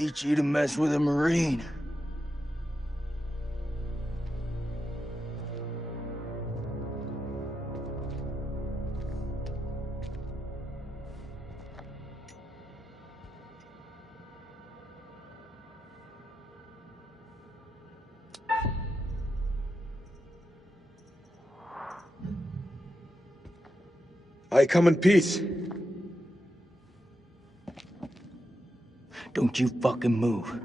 Teach you to mess with a Marine. I come in peace. Don't you fucking move.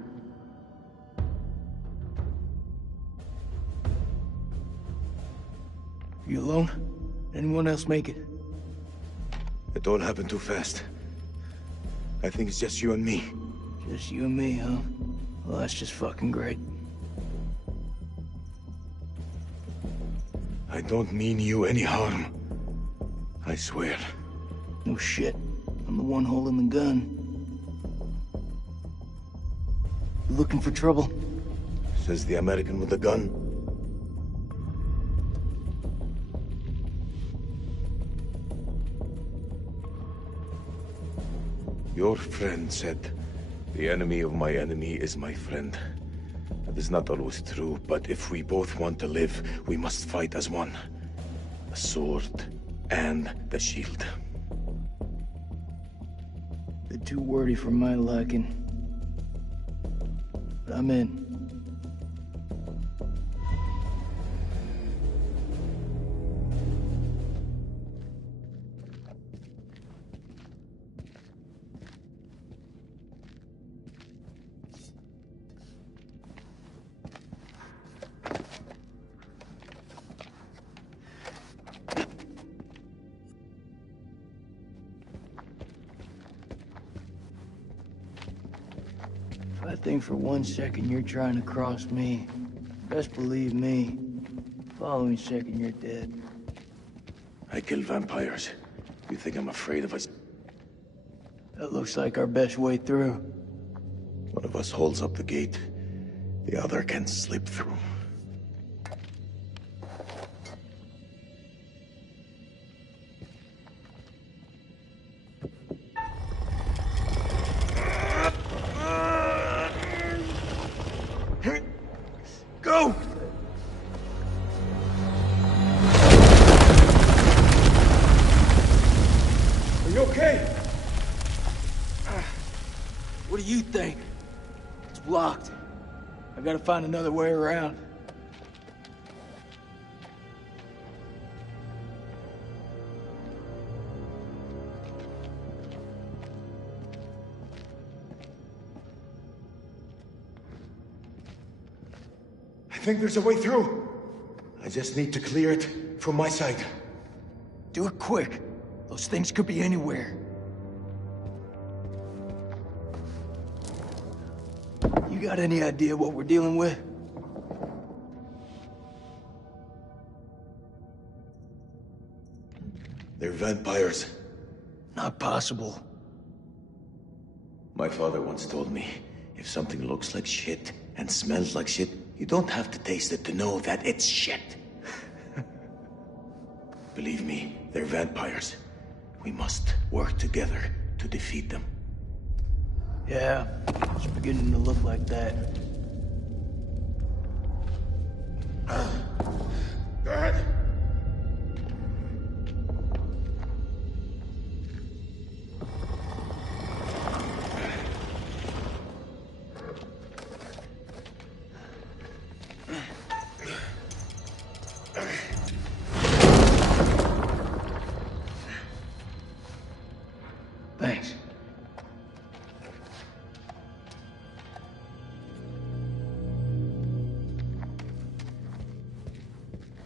You alone? Anyone else make it? It all happened too fast. I think it's just you and me. Just you and me, huh? Well, that's just fucking great. I don't mean you any harm. I swear. No shit. I'm the one holding the gun. You looking for trouble? Says the American with the gun. Your friend said, the enemy of my enemy is my friend. That is not always true, but if we both want to live, we must fight as one. The sword and the shield. They're too wordy for my liking. But I'm in. I think for 1 second you're trying to cross me. Best believe me. Following second you're dead. I kill vampires. You think I'm afraid of us? That looks like our best way through. One of us holds up the gate. The other can slip through. Go! Are you okay? What do you think? It's blocked. I gotta find another way around. I think there's a way through. I just need to clear it from my side. Do it quick. Those things could be anywhere. You got any idea what we're dealing with? They're vampires. Not possible. My father once told me, if something looks like shit and smells like shit, you don't have to taste it to know that it's shit. Believe me, they're vampires. We must work together to defeat them. Yeah, it's beginning to look like that. Go ahead. Thanks.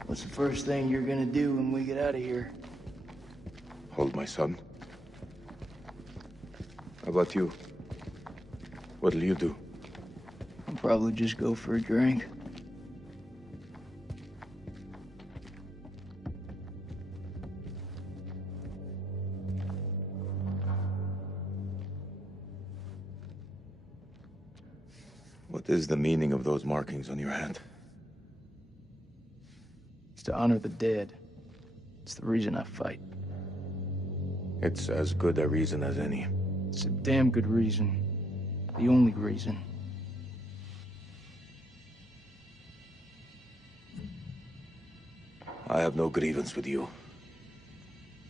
What's the first thing you're gonna do when we get out of here? Hold my son. How about you? What'll you do? I'll probably just go for a drink. What is the meaning of those markings on your hand? It's to honor the dead. It's the reason I fight. It's as good a reason as any. It's a damn good reason. The only reason. I have no grievance with you.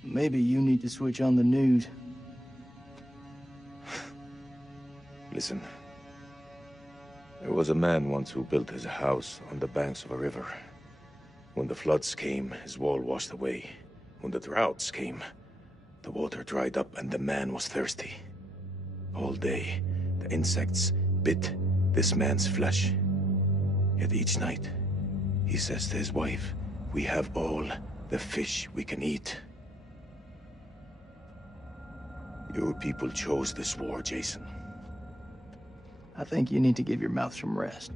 Maybe you need to switch on the news. Listen. There was a man once who built his house on the banks of a river. When the floods came, his wall washed away. When the droughts came, the water dried up and the man was thirsty. All day, the insects bit this man's flesh. Yet each night, he says to his wife, "We have all the fish we can eat." Your people chose this war, Jason. I think you need to give your mouth some rest.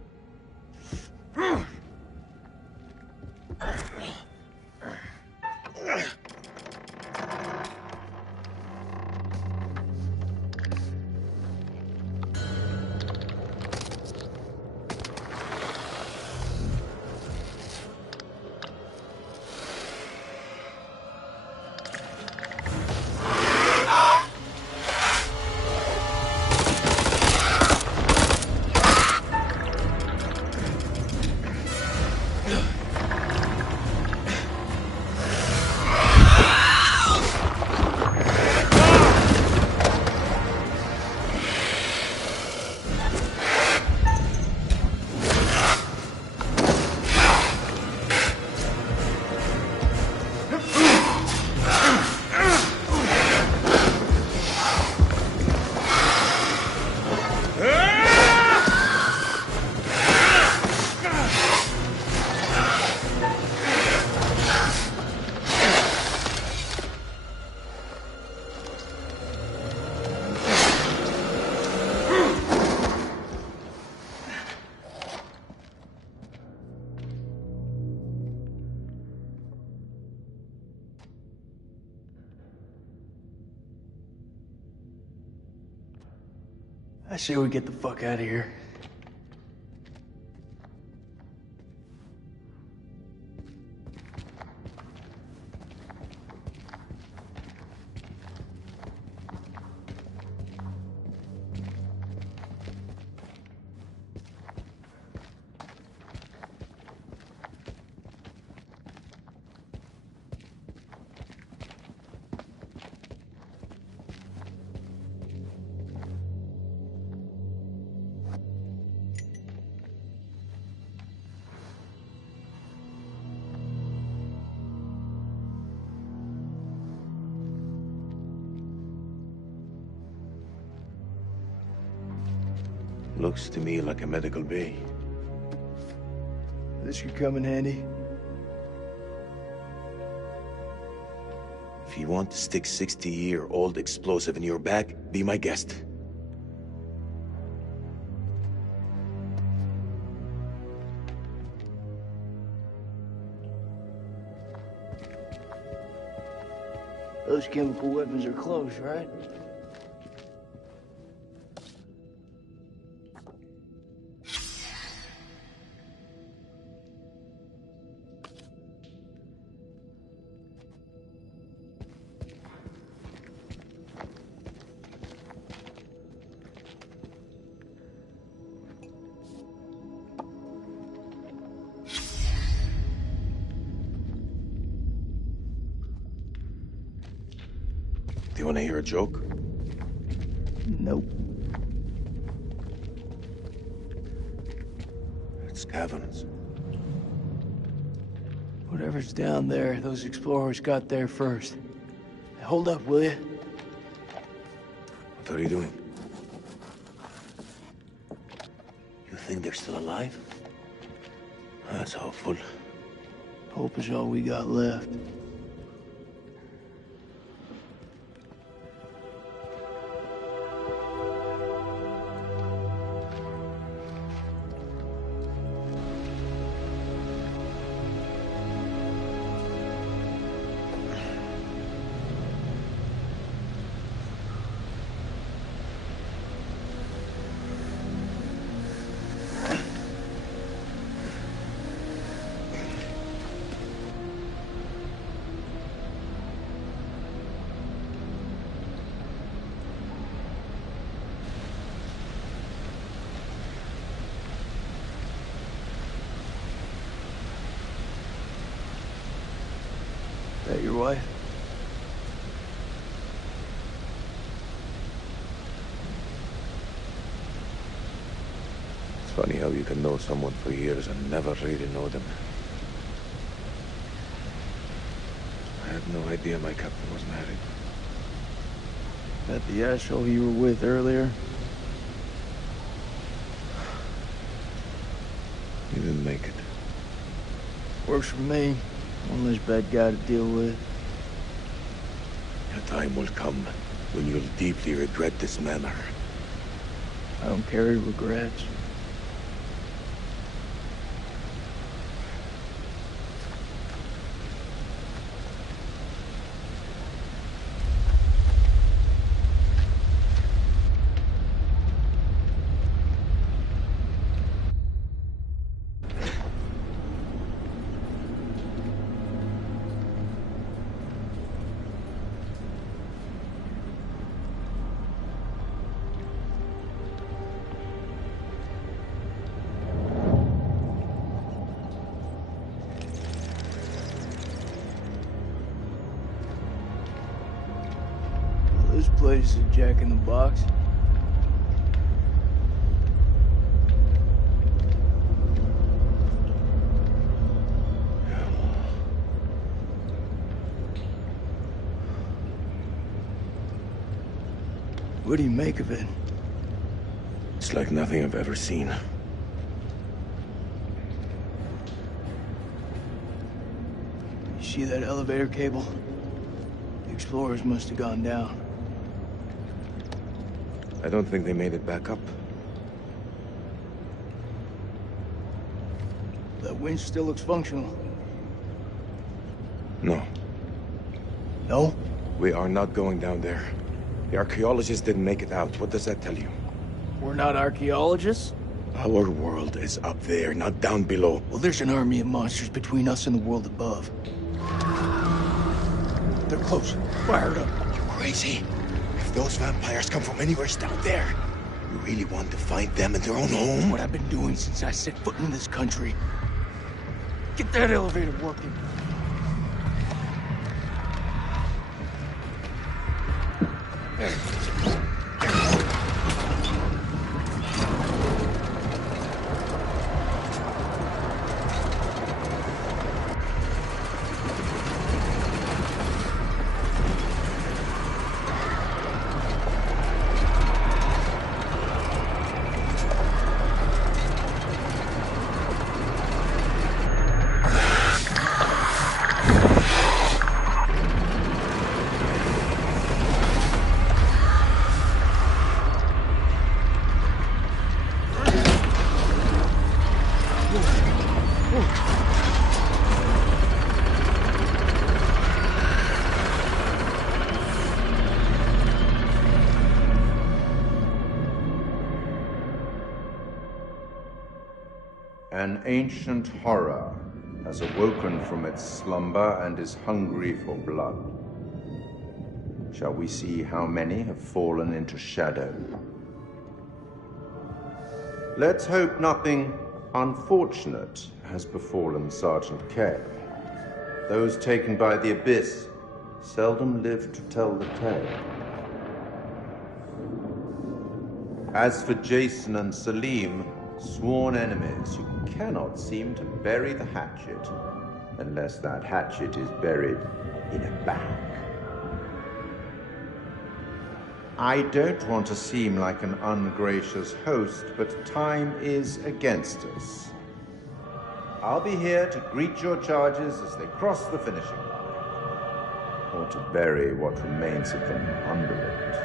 I say we get the fuck out of here. Looks to me like a medical bay. This could come in handy. If you want to stick 60-year-old explosive in your back, be my guest. Those chemical weapons are close, right? Do you want to hear a joke? Nope. It's caverns. Whatever's down there, those explorers got there first. Hold up, will you? What are you doing? You think they're still alive? That's hopeful. Hope is all we got left. That your wife? It's funny how you can know someone for years and never really know them. I had no idea my captain was married. That the asshole you were with earlier? You didn't make it. Works for me. One less bad guy to deal with. A time will come when you'll deeply regret this manner. I don't carry regrets. This place is a jack-in-the-box. What do you make of it? It's like nothing I've ever seen. You see that elevator cable? The explorers must have gone down. I don't think they made it back up. That winch still looks functional. No. No? We are not going down there. The archaeologists didn't make it out. What does that tell you? We're not archaeologists? Our world is up there, not down below. Well, there's an army of monsters between us and the world above. They're close. Fire it up. You crazy? If those vampires come from anywhere down there, you really want to find them in their own home? What I've been doing since I set foot in this country. Get that elevator working. An ancient horror has awoken from its slumber and is hungry for blood. Shall we see how many have fallen into shadow? Let's hope nothing unfortunate has befallen Sergeant K. Those taken by the Abyss seldom live to tell the tale. As for Jason and Salim, sworn enemies who cannot seem to bury the hatchet unless that hatchet is buried in a bag. I don't want to seem like an ungracious host, but time is against us. I'll be here to greet your charges as they cross the finishing line, or to bury what remains of them under it.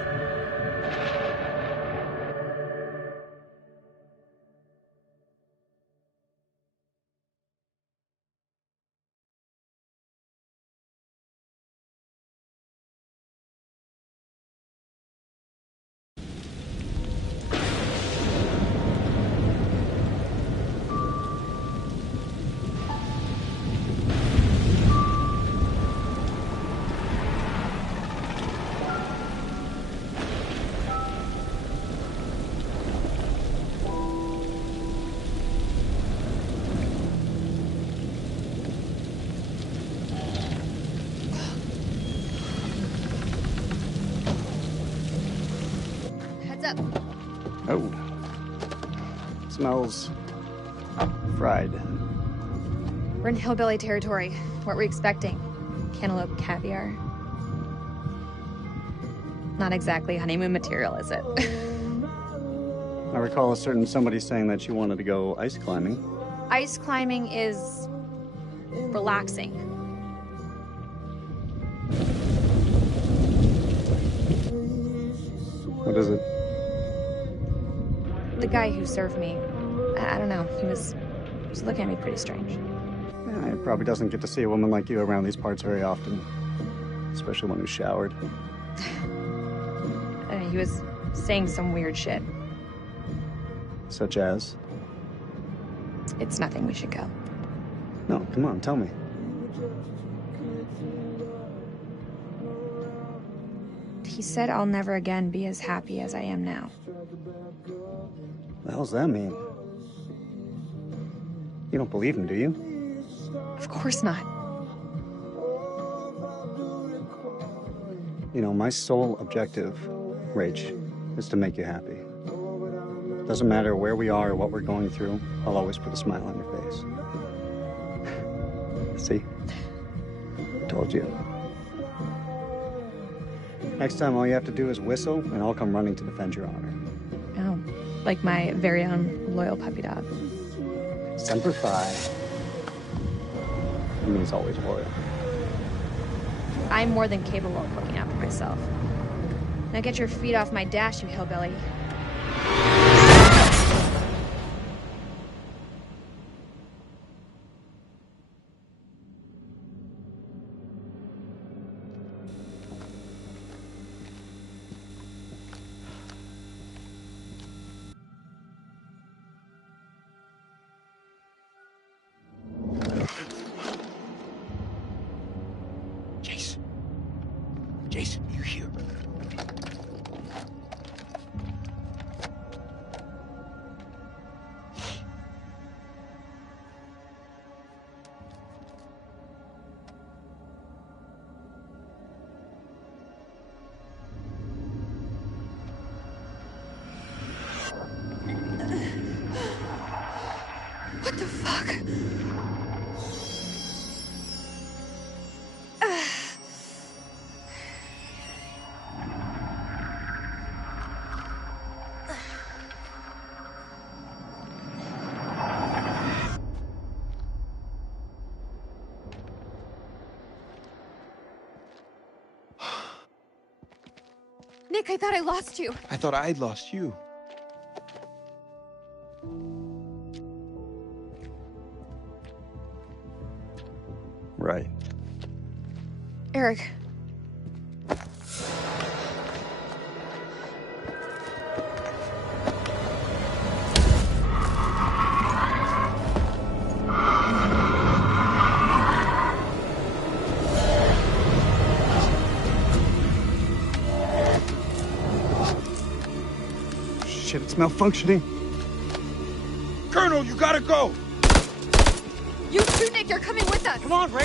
Oh. Smells fried. We're in hillbilly territory. What were we expecting? Cantaloupe caviar? Not exactly honeymoon material, is it? I recall a certain somebody saying that she wanted to go ice climbing. Ice climbing is relaxing. What is it? The guy who served me, I don't know, he was looking at me pretty strange. Yeah, he probably doesn't get to see a woman like you around these parts very often. Especially one who's showered. He was saying some weird shit. Such as? It's nothing, we should go. No, come on, tell me. He said I'll never again be as happy as I am now. What the hell's that mean? You don't believe him, do you? Of course not. You know, my sole objective, Rach, is to make you happy. Doesn't matter where we are or what we're going through, I'll always put a smile on your face. See? Told you. Next time, all you have to do is whistle, and I'll come running to defend your honor. Oh, like my very own loyal puppy dog. Semper Fi. It means always loyal. I'm more than capable of looking out for myself. Now get your feet off my dash, you hillbilly. Jason, you here? What the fuck? Nick, I thought I lost you. I thought I'd lost you. Right. Eric. Shit, it's malfunctioning. Colonel, you gotta go! You too, Nick, you're coming with us. Come on, Ray.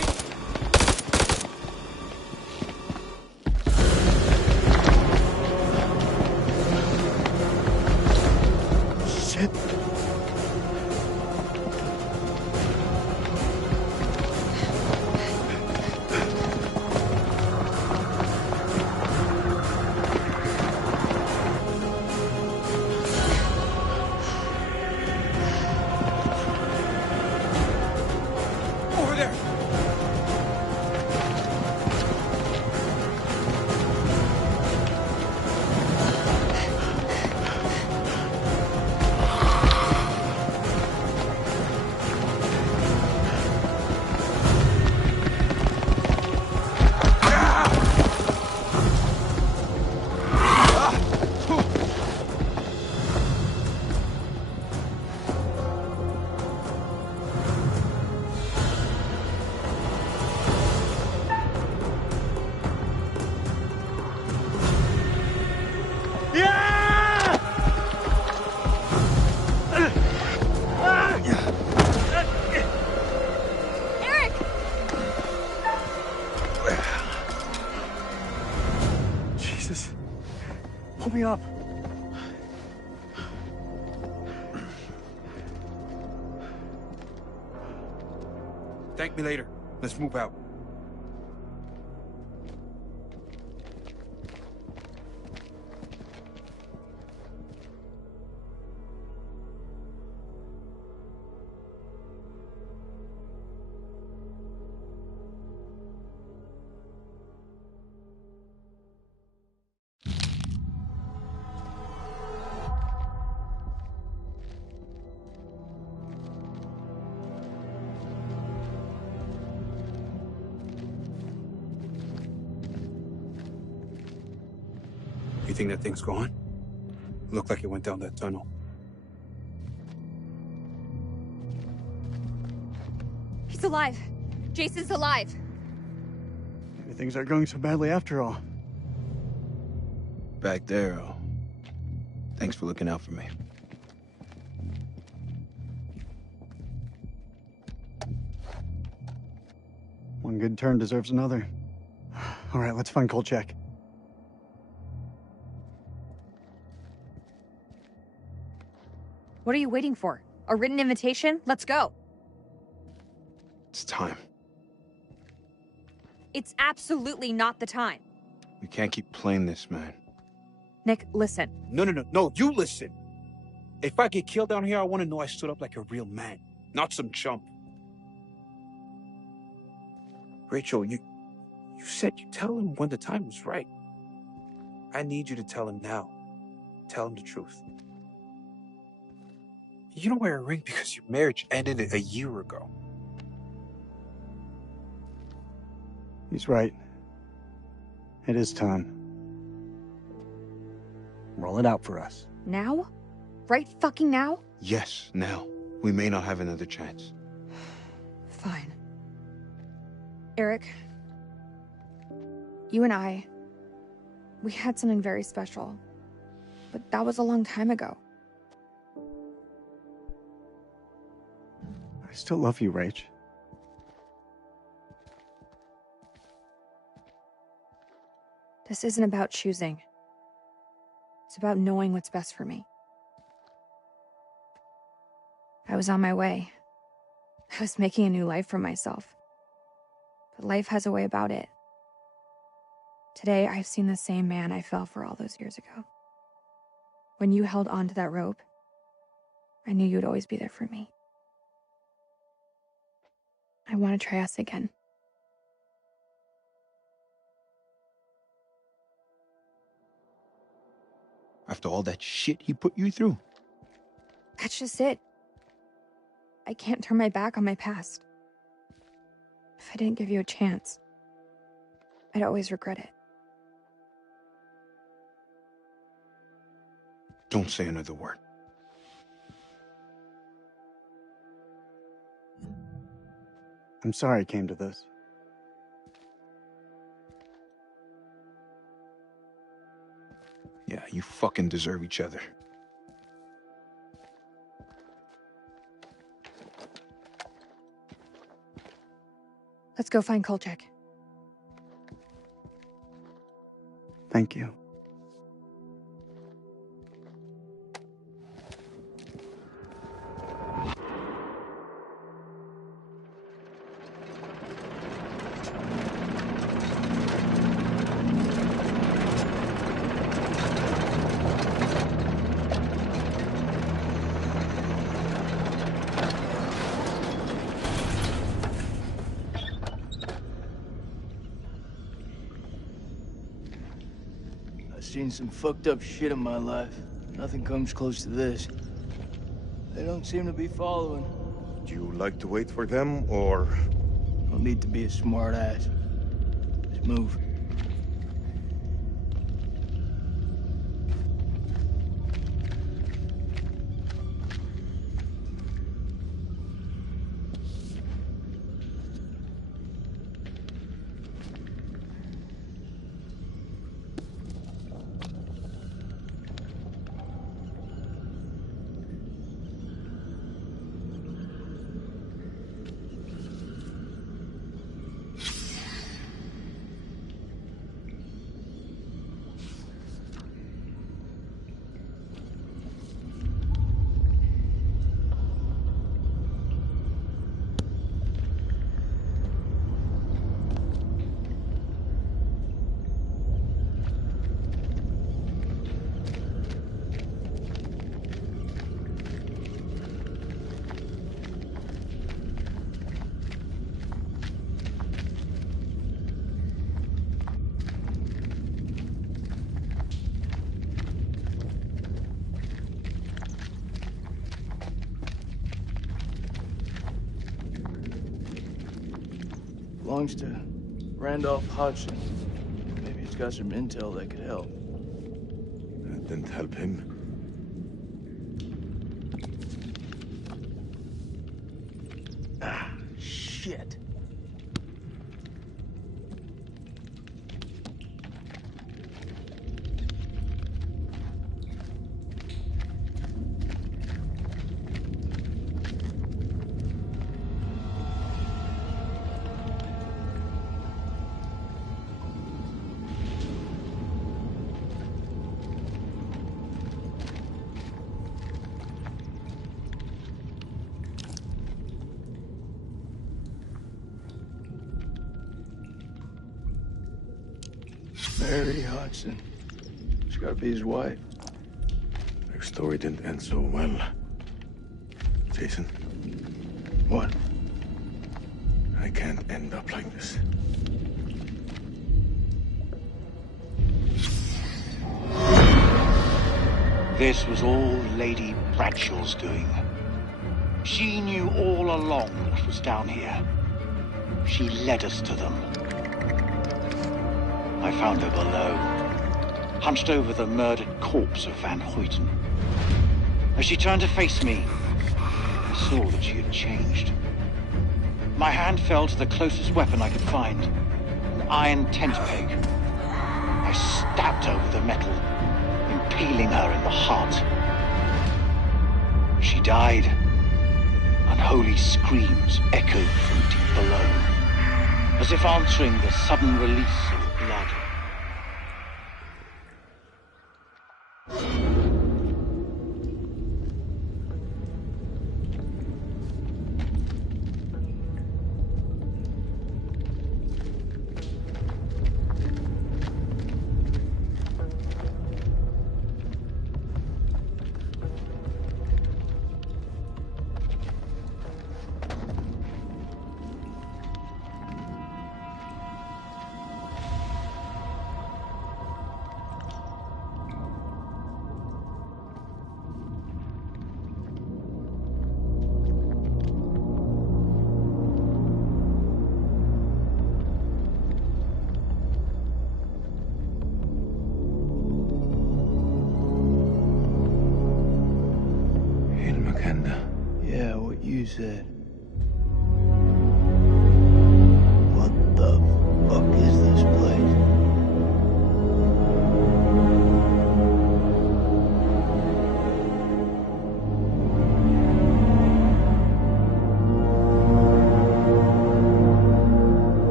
Shit. Over there! Eric! Jesus. Pull me up. me later. Let's move out. You think that thing's gone? Looked like it went down that tunnel. He's alive. Jason's alive. Maybe things aren't going so badly after all. Back there, thanks for looking out for me. One good turn deserves another. All right, let's find Kolchak. What are you waiting for? A written invitation? Let's go. It's time. It's absolutely not the time. We can't keep playing this, man. Nick, listen. No, you listen. If I get killed down here, I want to know I stood up like a real man, not some chump. Rachel, you said you'd tell him when the time was right. I need you to tell him now. Tell him the truth. You don't wear a ring because your marriage ended a year ago. He's right. It is time. Roll it out for us. Now? Right fucking now? Yes, now. We may not have another chance. Fine. Eric, you and I, we had something very special. But that was a long time ago. I still love you, Rach. This isn't about choosing. It's about knowing what's best for me. I was on my way. I was making a new life for myself. But life has a way about it. Today, I've seen the same man I fell for all those years ago. When you held onto that rope, I knew you'd always be there for me. I want to try us again. After all that shit he put you through? That's just it. I can't turn my back on my past. If I didn't give you a chance, I'd always regret it. Don't say another word. I'm sorry it came to this. Yeah, you fucking deserve each other. Let's go find Kolchak. Thank you. Seen some fucked up shit in my life. Nothing comes close to this. They don't seem to be following. Do you like to wait for them, or...? Don't need to be a smart ass. Just move. Belongs to Randolph Hodgson. Maybe he's got some intel that could help. That didn't help him. Ah, shit. Mary Hodgson. She's gotta be his wife. Their story didn't end so well. Jason, What? I can't end up like this. This was all Lady Bradshaw's doing. She knew all along what was down here. She led us to them. I found her below, hunched over the murdered corpse of Van Hoyten. As she turned to face me, I saw that she had changed. My hand fell to the closest weapon I could find, an iron tent peg. I stabbed her with the metal, impaling her in the heart. She died. Unholy screams echoed from deep below, as if answering the sudden release of blood. Yeah, what you said. What the fuck is this place?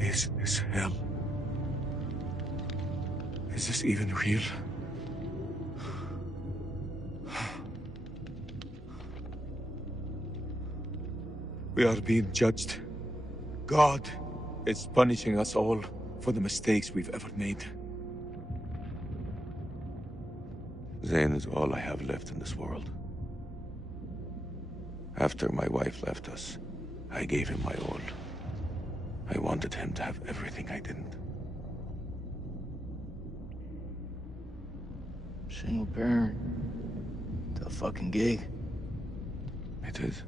Is this hell? Is this even real? We are being judged. God is punishing us all for the mistakes we've ever made. Zane is all I have left in this world. After my wife left us, I gave him my all. I wanted him to have everything I didn't. Single parent. Tough fucking gig. It is.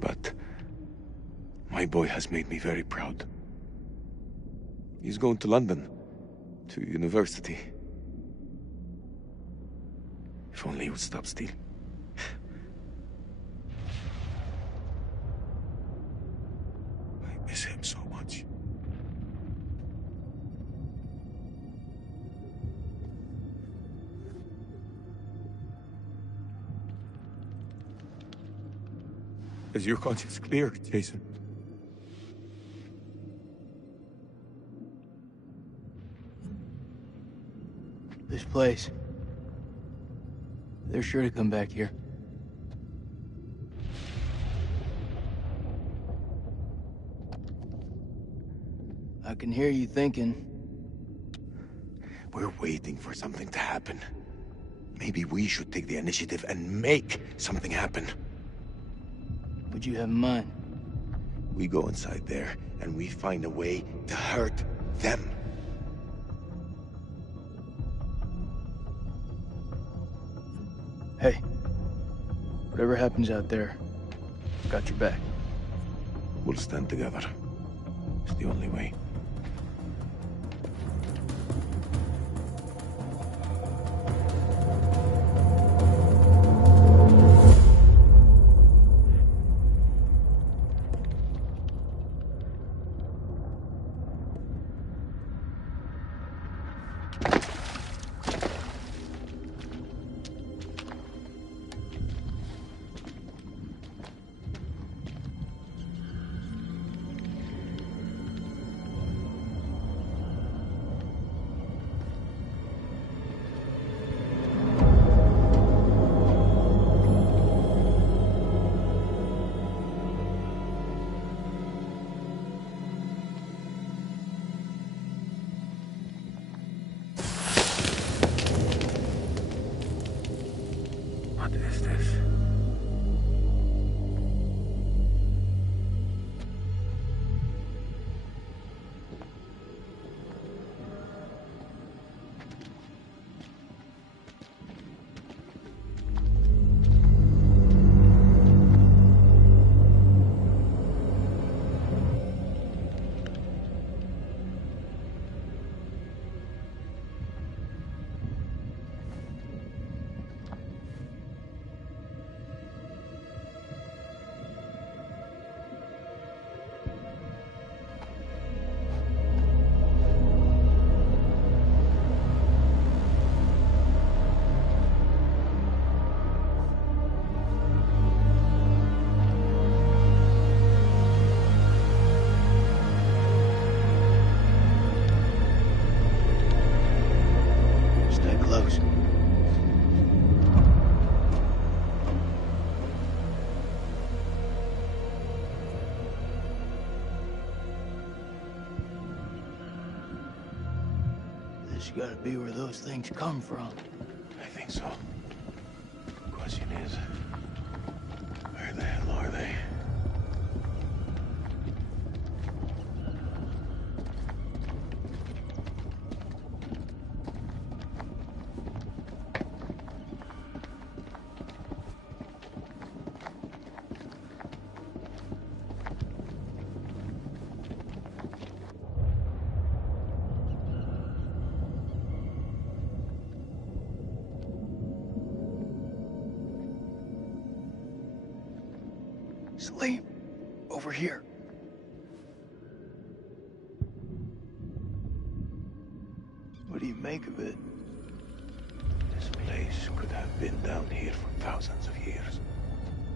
But my boy has made me very proud. He's going to London, to university. If only he would stop stealing. I miss him so much. Is your conscience clear, Jason? This place. They're sure to come back here. I can hear you thinking. We're waiting for something to happen. Maybe we should take the initiative and make something happen. What'd you have in mind? We go inside there, and we find a way to hurt them. Hey, whatever happens out there, I've got your back. We'll stand together. It's the only way. What is this? Stay close. This gotta be where those things come from. I think so. Question is, where the hell are they? Sleep. Over here. What do you make of it? This place could have been down here for thousands of years.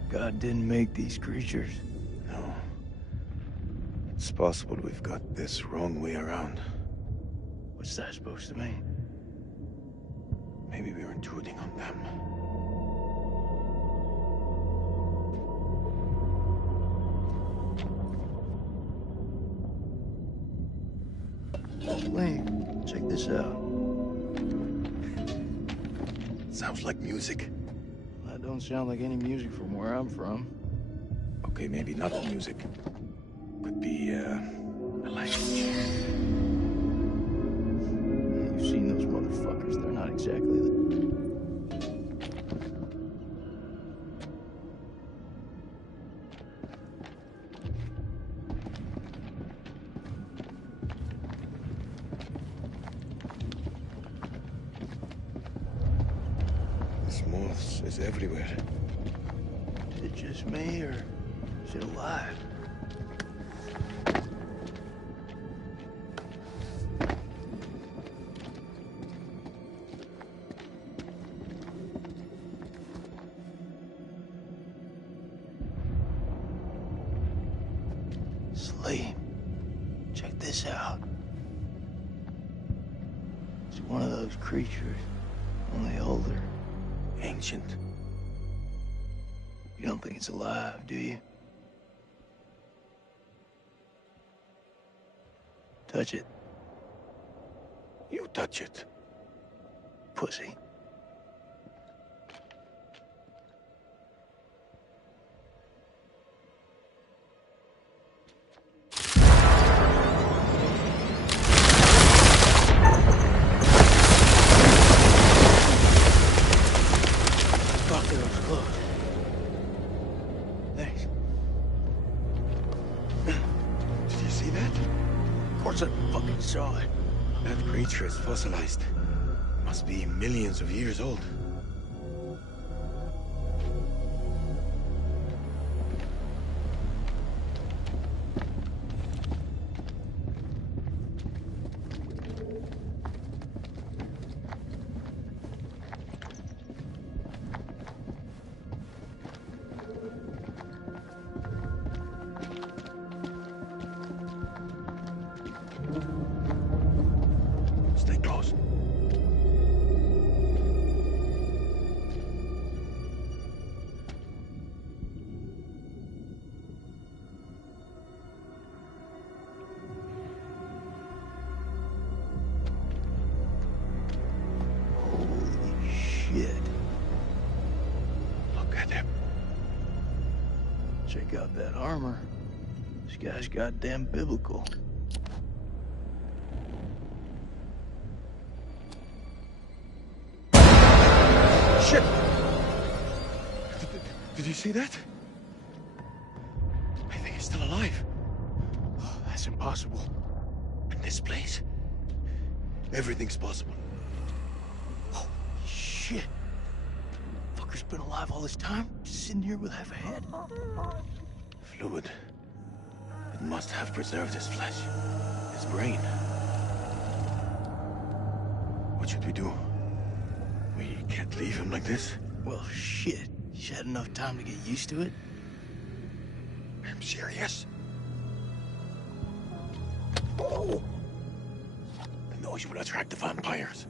God didn't make these creatures. No. It's possible we've got this wrong way around. What's that supposed to mean? Maybe we're intruding on them. Wait, check this out. Sounds like music. That don't sound like any music from where I'm from. Okay, maybe not music. Could be, a light. You've seen those motherfuckers. They're not exactly the... This moth is everywhere. Is it just me, or is it alive? Sleep. Check this out. It's one of those creatures, only older. Ancient. You don't think it's alive, do you? Touch it, You touch it. pussy. see that? Of course I fucking saw it. That creature is fossilized. Must be millions of years old. Stay close. Holy shit. Look at him. Check out that armor. This guy's goddamn biblical. Shit! Did you see that? I think he's still alive. Oh, that's impossible. In this place, everything's possible. Holy shit. Fucker's been alive all this time? Just sitting here with half a head? Fluid. It must have preserved his flesh, his brain. What should we do? We can't leave him like this. Well, shit. He's had enough time to get used to it. I'm serious. Oh! The noise will attract the vampires.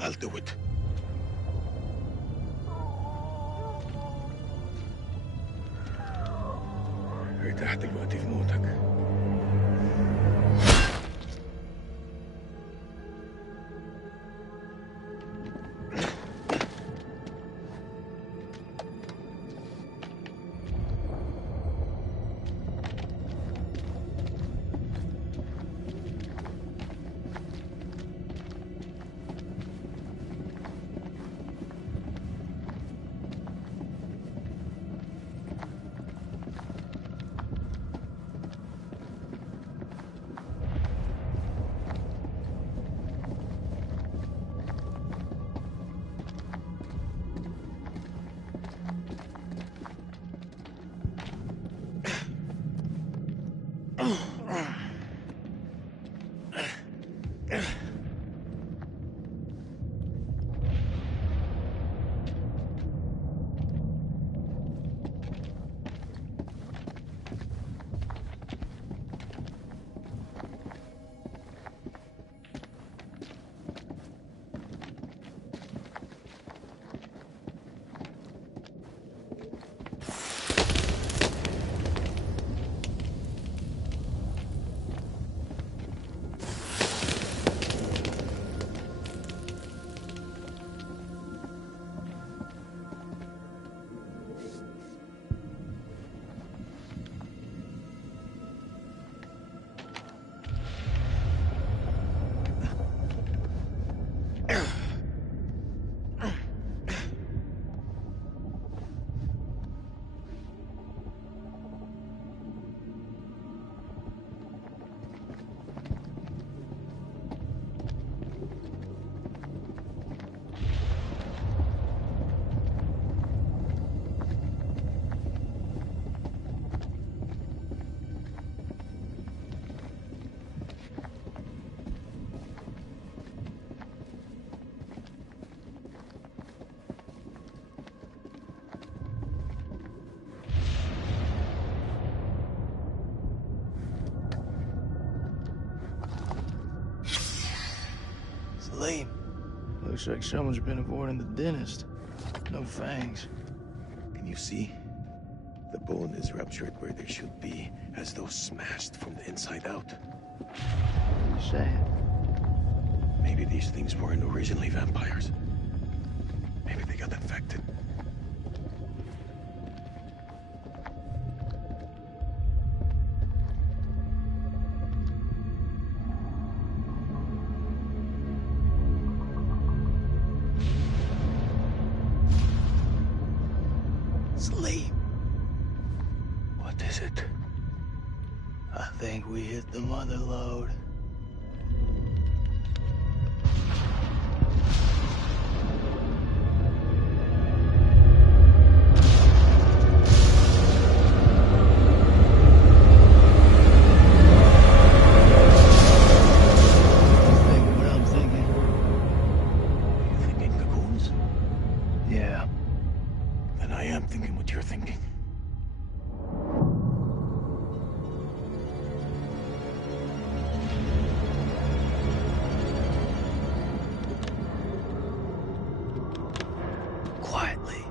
I'll do it. ارتحت دلوقتي في موتك. Lame. Looks like someone's been avoiding the dentist. No fangs. Can you see? The bone is ruptured where there should be, as though smashed from the inside out. Sad. Maybe these things weren't originally vampires. Maybe they got infected. Sleep. What is it? I think we hit the mother lode. Thinking what I'm thinking. You thinking cocoons? Yeah. And I am thinking what you're thinking. Quietly.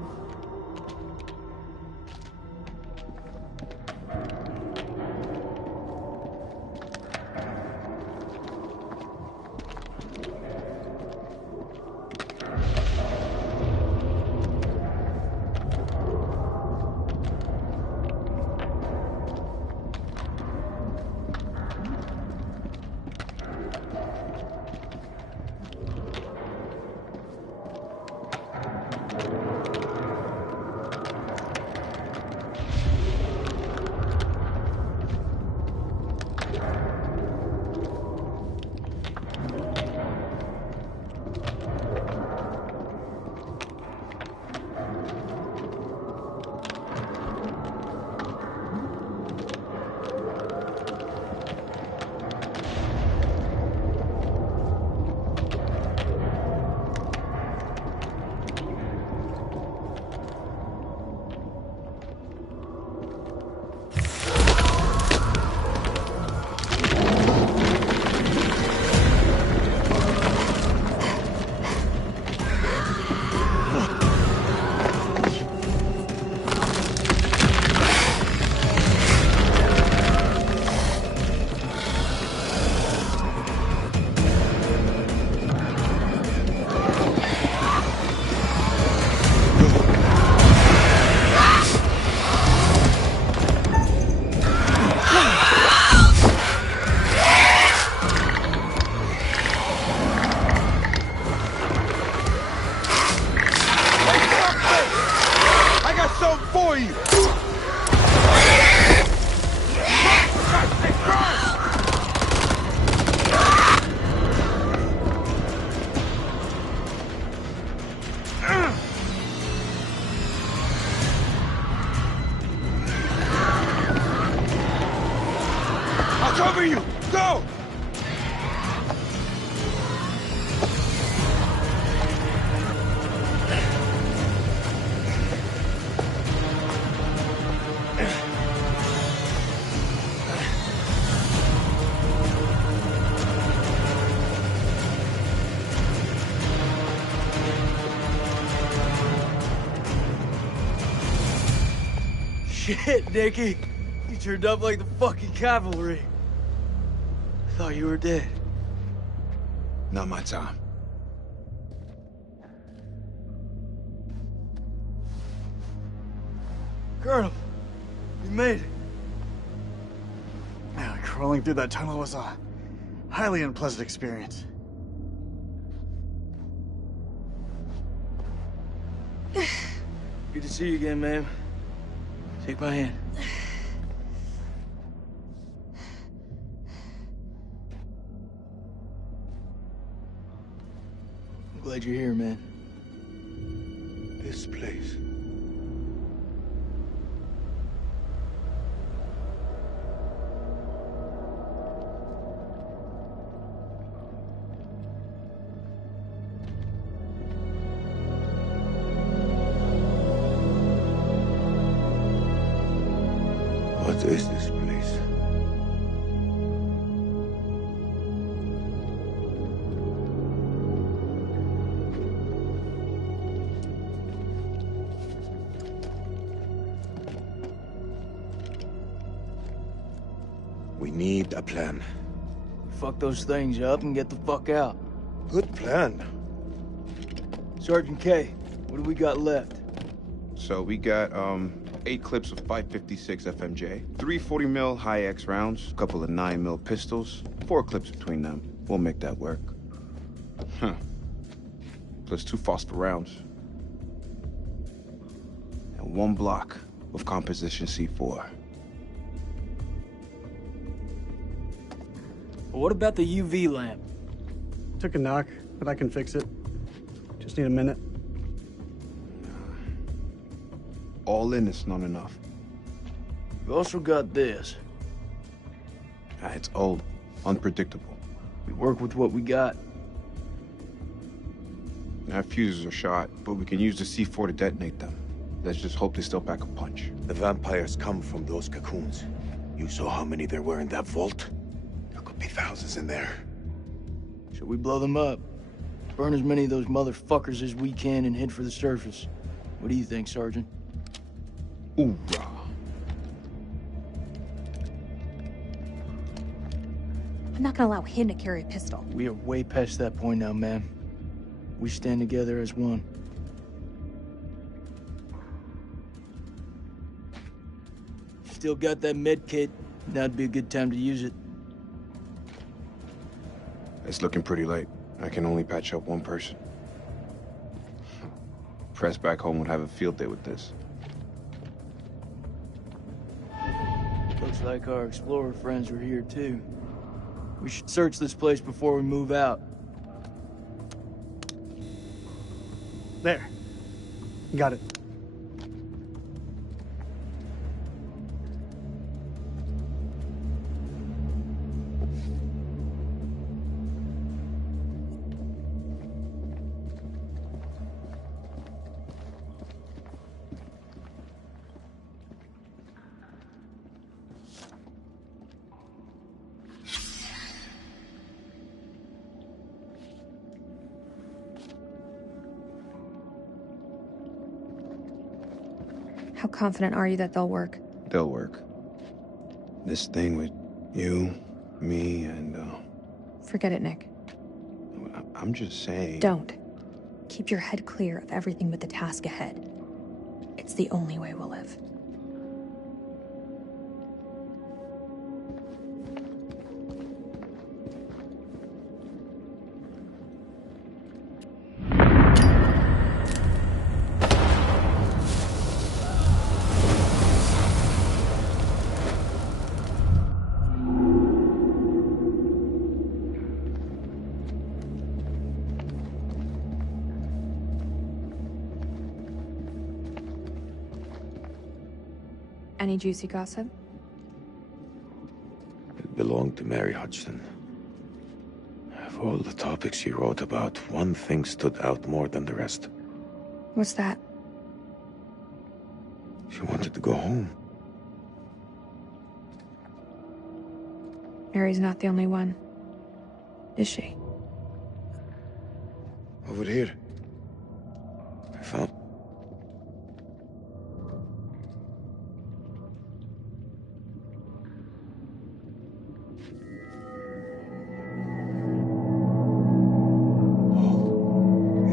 I got something for you! I'll cover you! Go! Shit, Nicky. You turned up like the fucking cavalry. I thought you were dead. Not my time. Colonel, you made it. Yeah, crawling through that tunnel was a highly unpleasant experience. Good to see you again, ma'am. Take my hand. I'm glad you're here, man. This place. What is this place? We need a plan. Fuck those things up and get the fuck out. Good plan. Sergeant K, what do we got left? So we got 8 clips of 556 FMJ, 3 40mm high X rounds, a couple of 9mm pistols, 4 clips between them. We'll make that work. Huh. Plus 2 phosphor rounds. And 1 block of composition C4. What about the UV lamp? Took a knock, but I can fix it. Just need a minute. All in is not enough. We've also got this. It's old, unpredictable. We work with what we got. Our fuses are shot, but we can use the C4 to detonate them. Let's just hope they still pack a punch. The vampires come from those cocoons. You saw how many there were in that vault? There could be thousands in there. Should we blow them up? Burn as many of those motherfuckers as we can and head for the surface. What do you think, Sergeant? Hoorah. I'm not gonna allow him to carry a pistol. We are way past that point now, ma'am. We stand together as one. Still got that med kit. Now'd be a good time to use it. It's looking pretty late. I can only patch up one person. Press back home would have a field day with this. Looks like our explorer friends were here too. We should search this place before we move out. There. Got it. How confident are you that they'll work? They'll work. This thing with you, me, and, Forget it, Nick. I'm just saying... Don't. Keep your head clear of everything but the task ahead. It's the only way we'll live. Any juicy gossip? It belonged to Mary Hodgson. Of all the topics she wrote about, one thing stood out more than the rest. What's that? She wanted to go home. Mary's not the only one, is she? Over here. I found...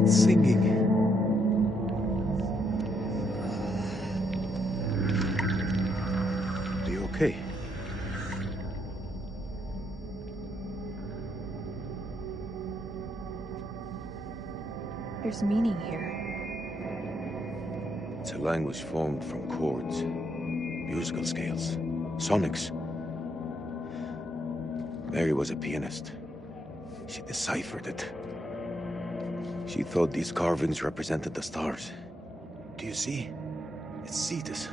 singing. Are you okay? There's meaning here. It's a language formed from chords, musical scales, sonics. Mary was a pianist. She deciphered it. She thought these carvings represented the stars. Do you see? It's Cetus,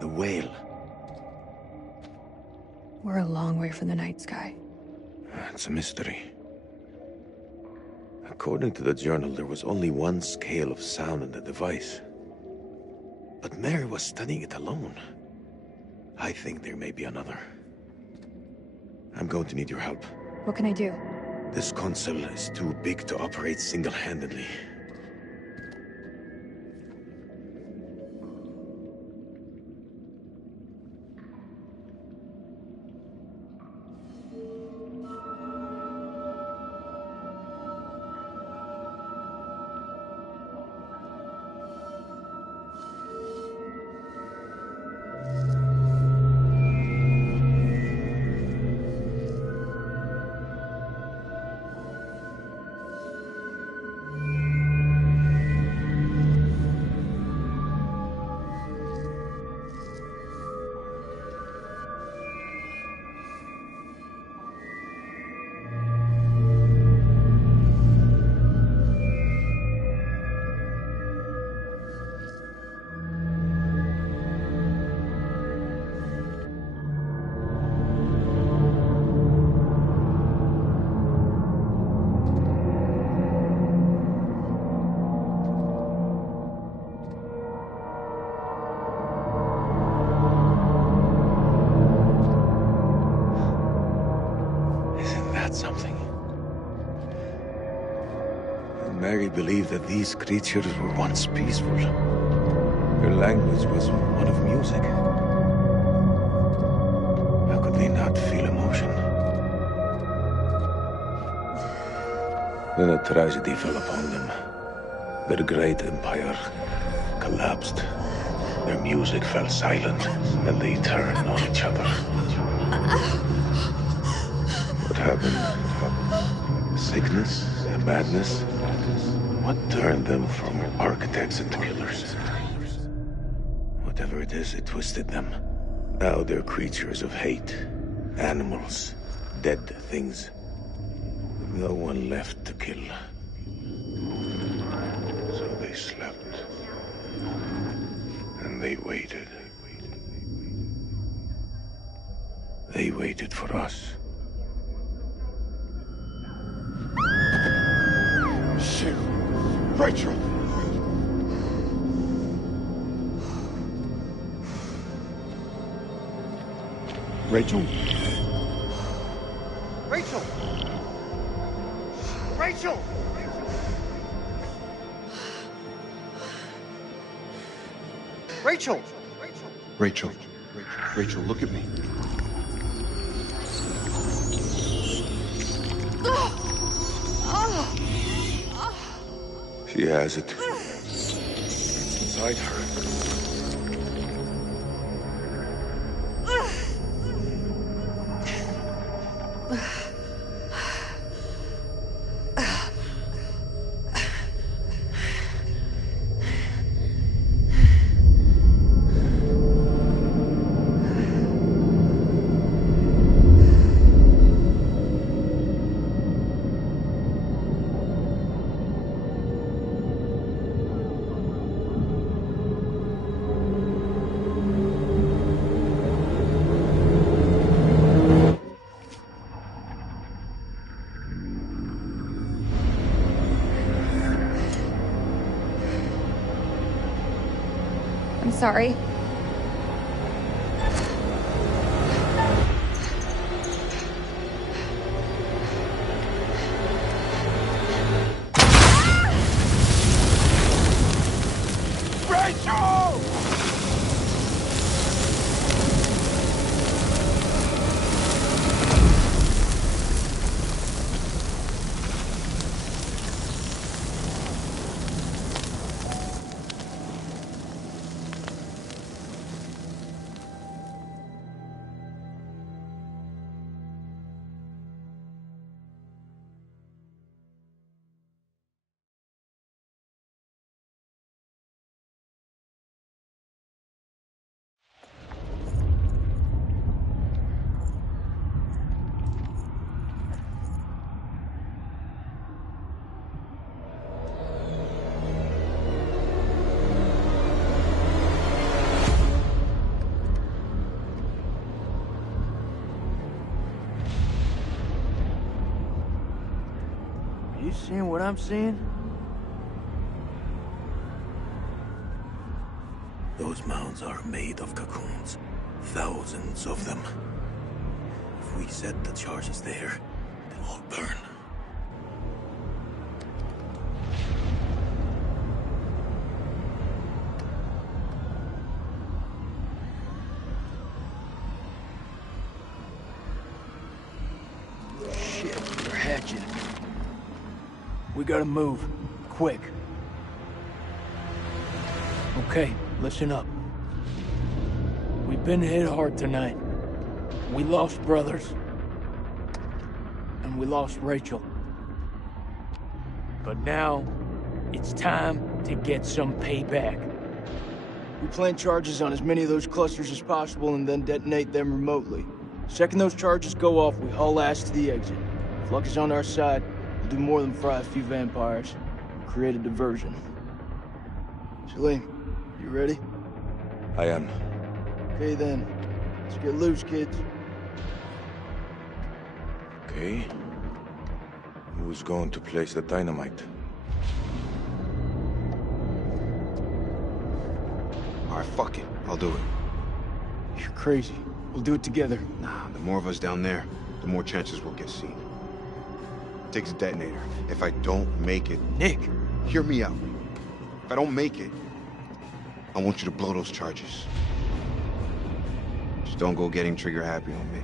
the whale. We're a long way from the night sky. It's a mystery. According to the journal, there was only one scale of sound in the device. But Mary was studying it alone. I think there may be another. I'm going to need your help. What can I do? This console is too big to operate single-handedly. cemetery believed that these creatures were once peaceful. Their language was one of music. How could they not feel emotion? Then a tragedy fell upon them. Their great empire collapsed. Their music fell silent, and they turned on each other. What happened? Sickness? Madness? What turned them from architects into killers? Whatever it is, it twisted them. Now they're creatures of hate. Animals. Dead things. With no one left to kill. So they slept. And they waited. They waited for us. Shit! Rachel! Rachel? Rachel! Rachel! Rachel! Rachel. Rachel, look at me. She has it. Inside her. I'm sorry. You seeing what I'm seeing? Those mounds are made of cocoons. Thousands of them. If we set the charges there, they'll all burn. Shit, they're hatching. We gotta move. Quick. Okay, listen up. We've been hit hard tonight. We lost brothers. And we lost Rachel. But now, it's time to get some payback. We plant charges on as many of those clusters as possible and then detonate them remotely. Second those charges go off, we haul ass to the exit. If luck is on our side, we'll do more than fry a few vampires. Create a diversion. Salim, you ready? I am. Okay then. Let's get loose, kids. Okay. Who's going to place the dynamite? Alright, fuck it. I'll do it. You're crazy. We'll do it together. Nah, the more of us down there, the more chances we'll get seen. Takes a detonator. If I don't make it... Nick, Hear me out. If I don't make it, I want you to blow those charges. Just don't go getting trigger happy on me.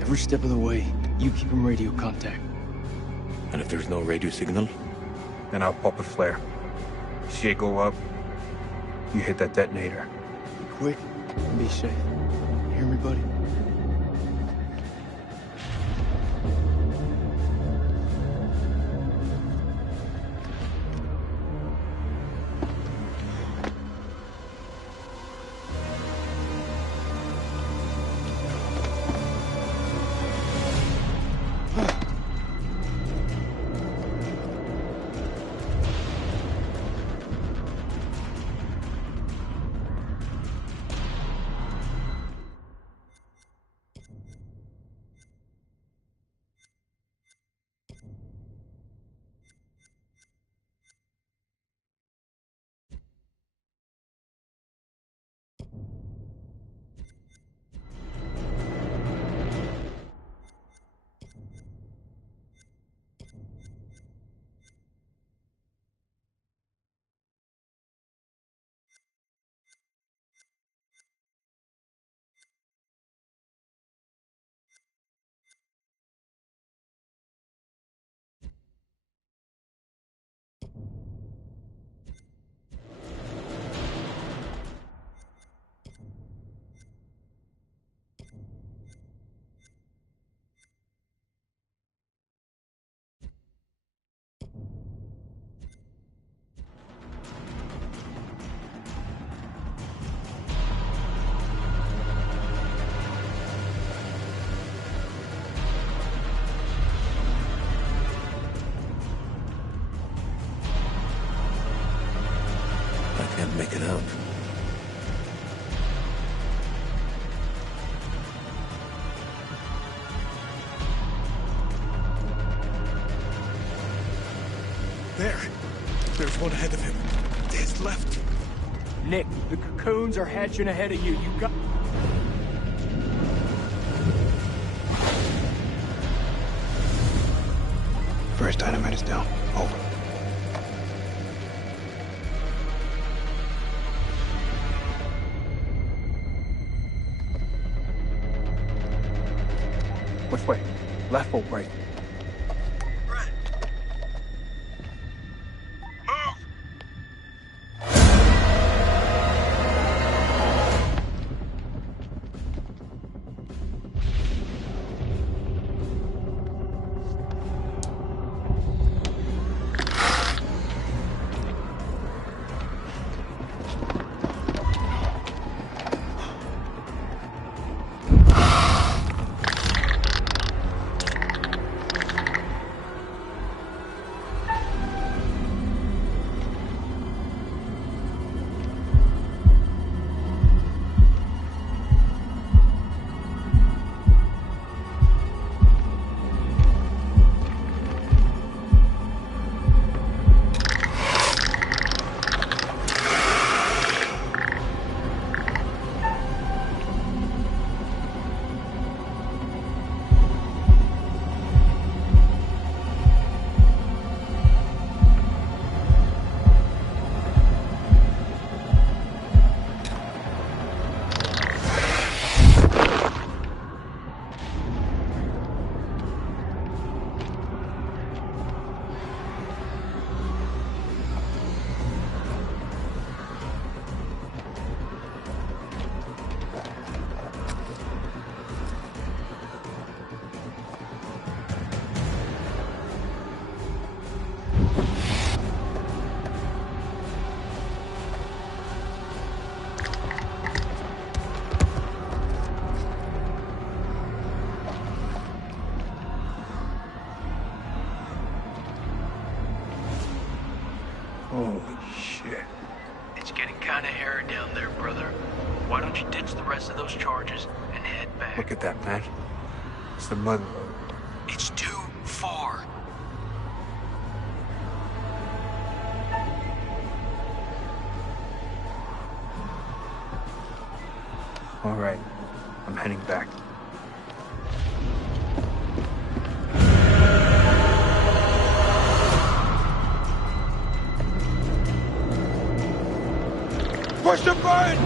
Every step of the way, you keep him radio contact. And if there's no radio signal? Then I'll pop a flare. See it go up, you hit that detonator. Be quick and be safe. You hear me, buddy? Can't make it out. There's one ahead of him. To his left. Nick, the cocoons are hatching ahead of you. You got... First dynamite is down. Over. Which way? Left or right? Right. Move! Holy shit. It's getting kind of hairy down there, brother. Why don't you ditch the rest of those charges and head back? Look at that, man. It's the mud. It's too far. All right. I'm heading back. Push the button!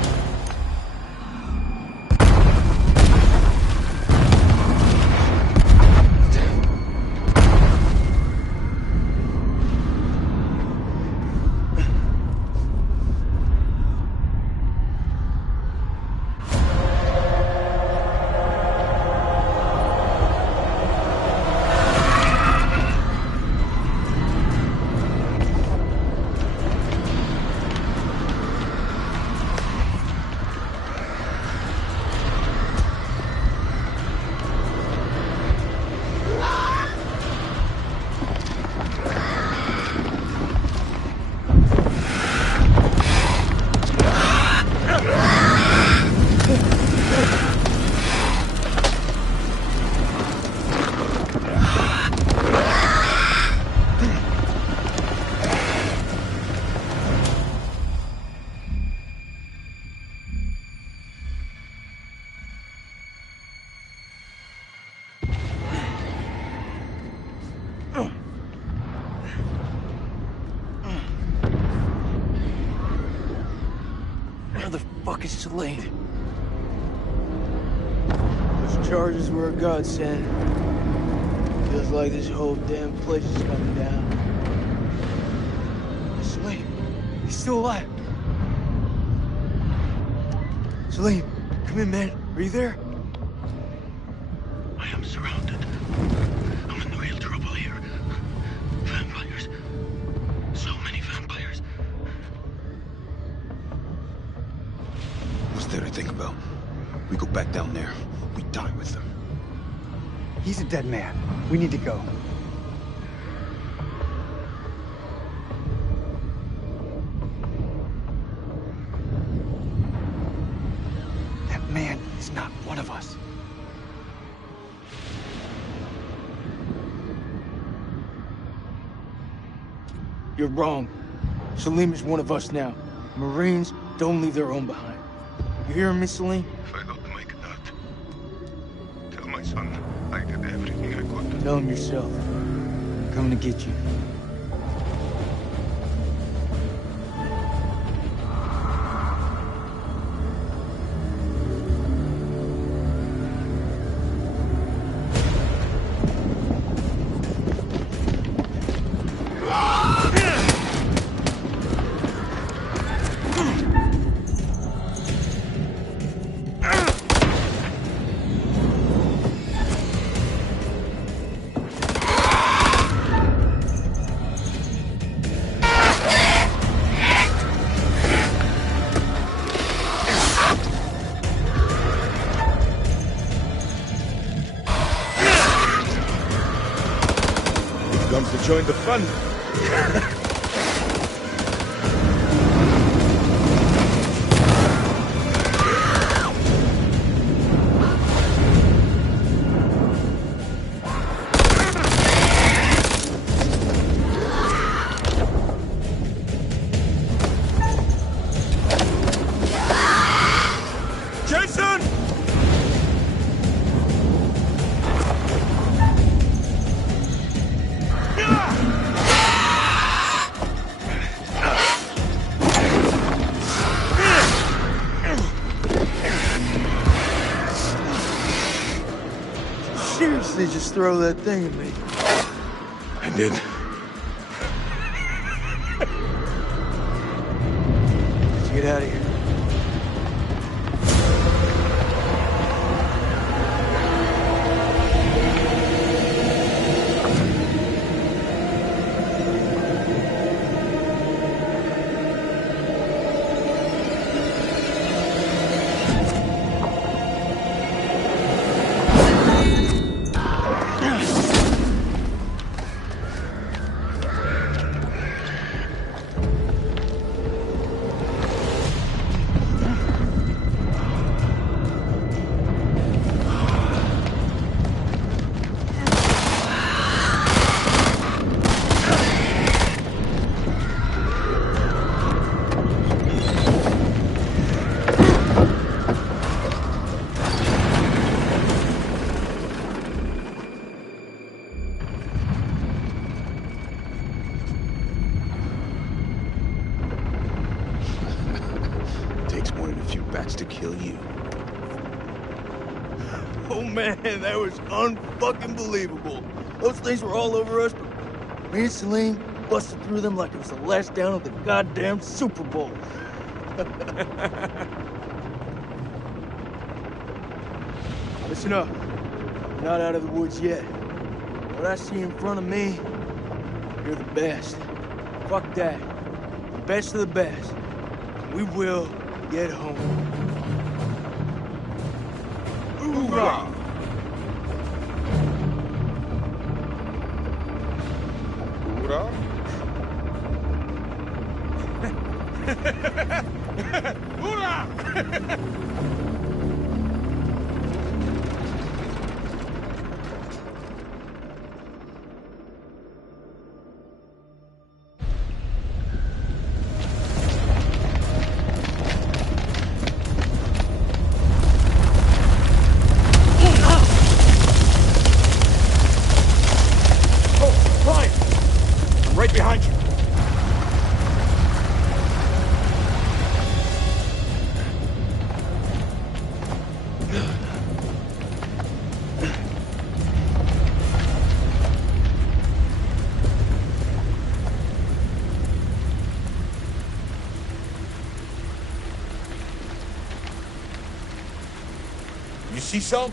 Where the fuck is Celine? Those charges were a godsend. Feels like this whole damn place is coming down. Celine, he's still alive. Celine, come in, man. Are you there? I am surrounded. I'm in real trouble here. Vampires. So many vampires. What's there to think about? We go back down there. We die with them. He's a dead man. We need to go. That man is not one of us. You're wrong. Salim is one of us now. Marines don't leave their own behind. You hearing me, Salim? If I don't make that, tell my son I did everything I could. Tell him yourself. I'm coming to get you. Comes to join the fun. Jason! Seriously, just throw that thing at me. I did. Let's get out of here. Man, that was unfucking believable. Those things were all over us, but me and Celine busted through them like it was the last down of the goddamn Super Bowl. Listen up. We're not out of the woods yet. What I see in front of me, you're the best. Fuck that. The best of the best. We will get home. Hoorah! Hoorah? Hoorah! Right behind you. You see some?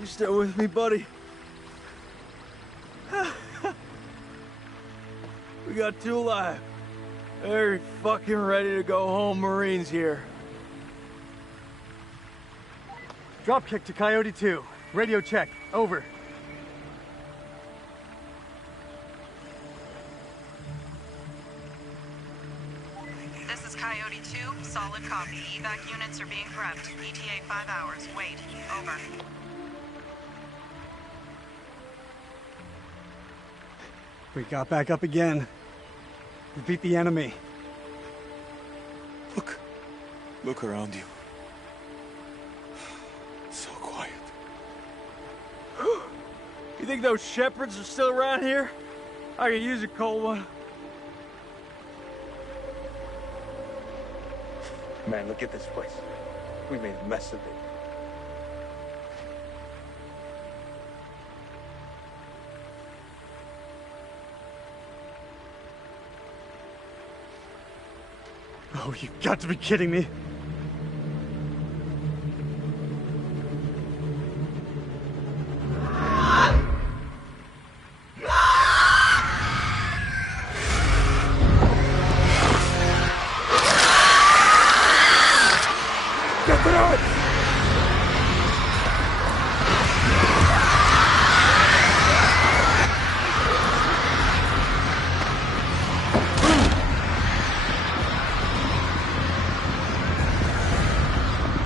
You still with me, buddy? We got two alive. Very fucking ready to go home, Marines here. Dropkick to Coyote 2. Radio check. Over. This is Coyote 2. Solid copy. Evac units are being prepped. ETA 5 hours. Wait. Over. We got back up again. We beat the enemy. Look around you. So quiet. You think those shepherds are still around here? I could use a cold one. Man, look at this place. We made a mess of it. Oh, you got to be kidding me.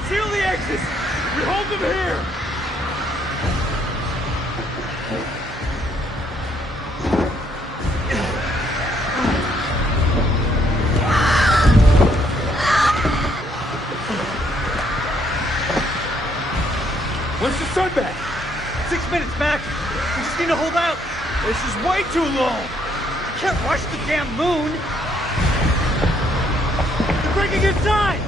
Seal the exits! We hold them here! When's the sun back? 6 minutes, Mac. We just need to hold out. This is way too long! You can't rush the damn moon. You're breaking inside.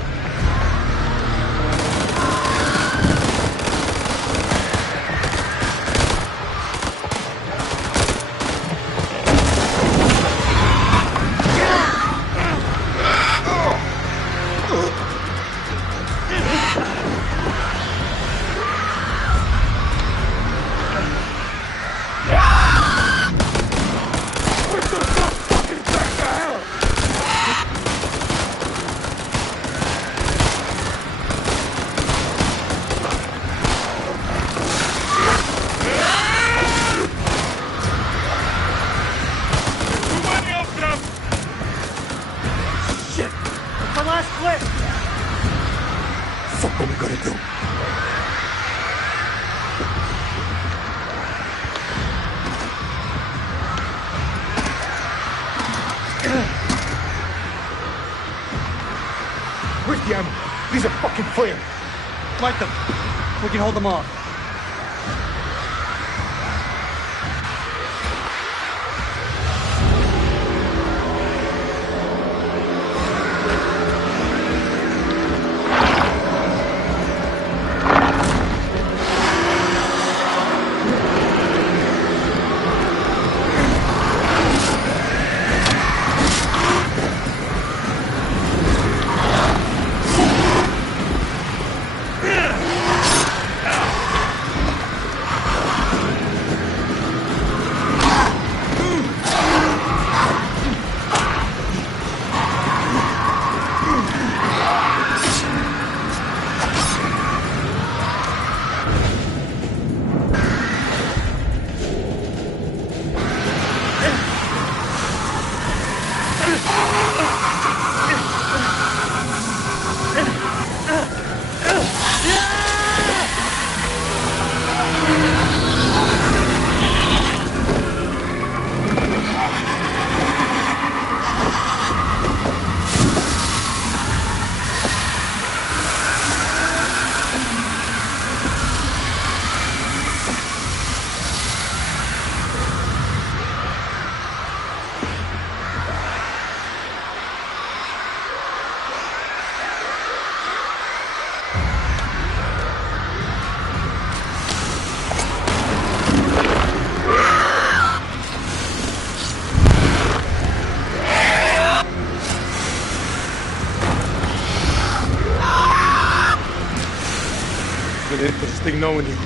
Where's the ammo? These are fucking clear. Light them. We can hold them off. Been in for this thing knowing you.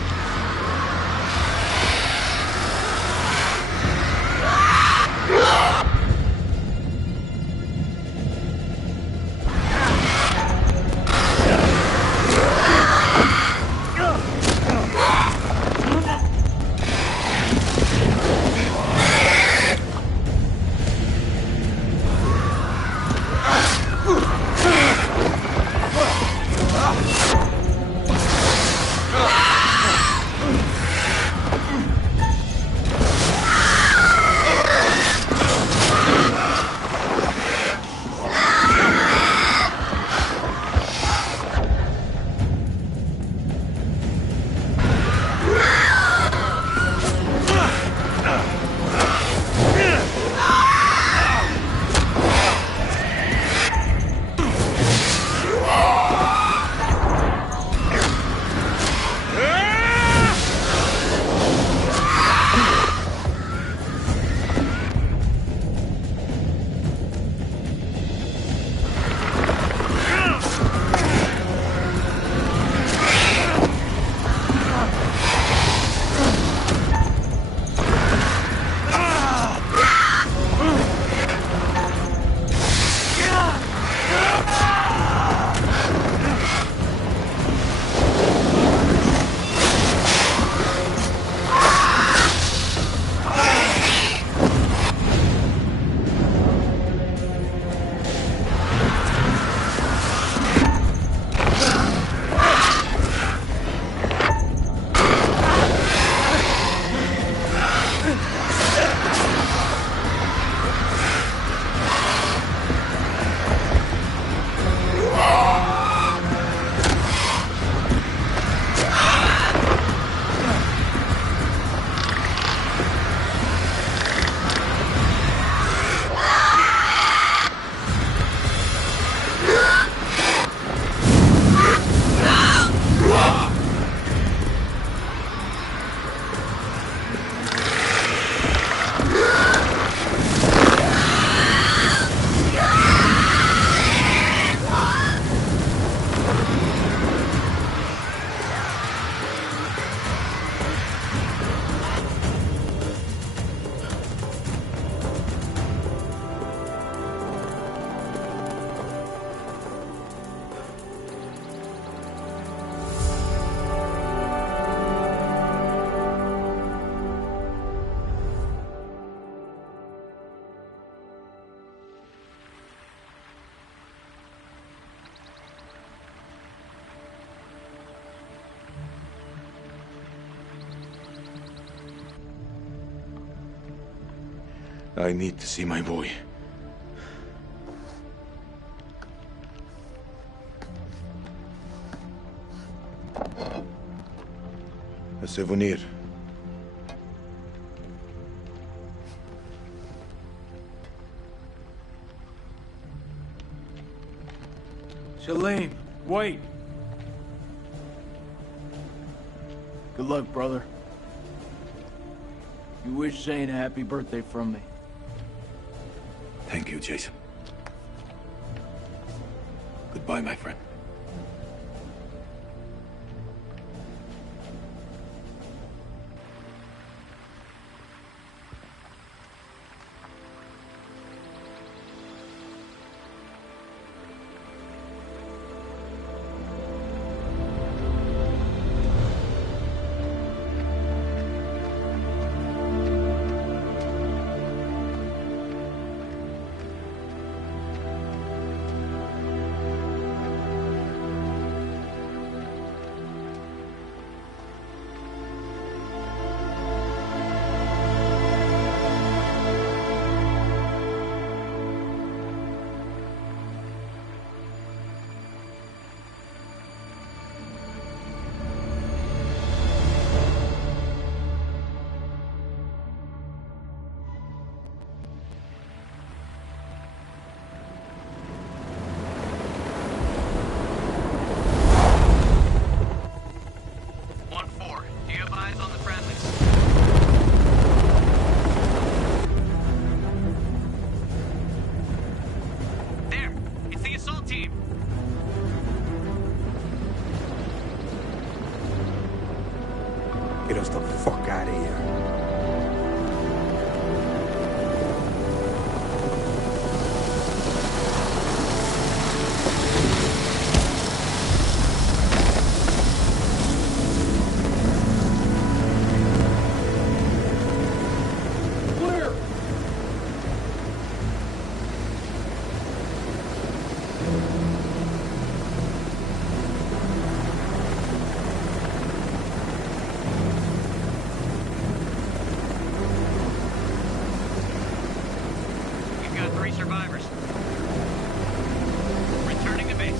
I need to see my boy. A souvenir. Shalem, wait. Good luck, brother. You wish Zane a happy birthday from me. Thank you, Jason. Goodbye, my friend. Get us the fuck out of here. Survivors. Returning to base.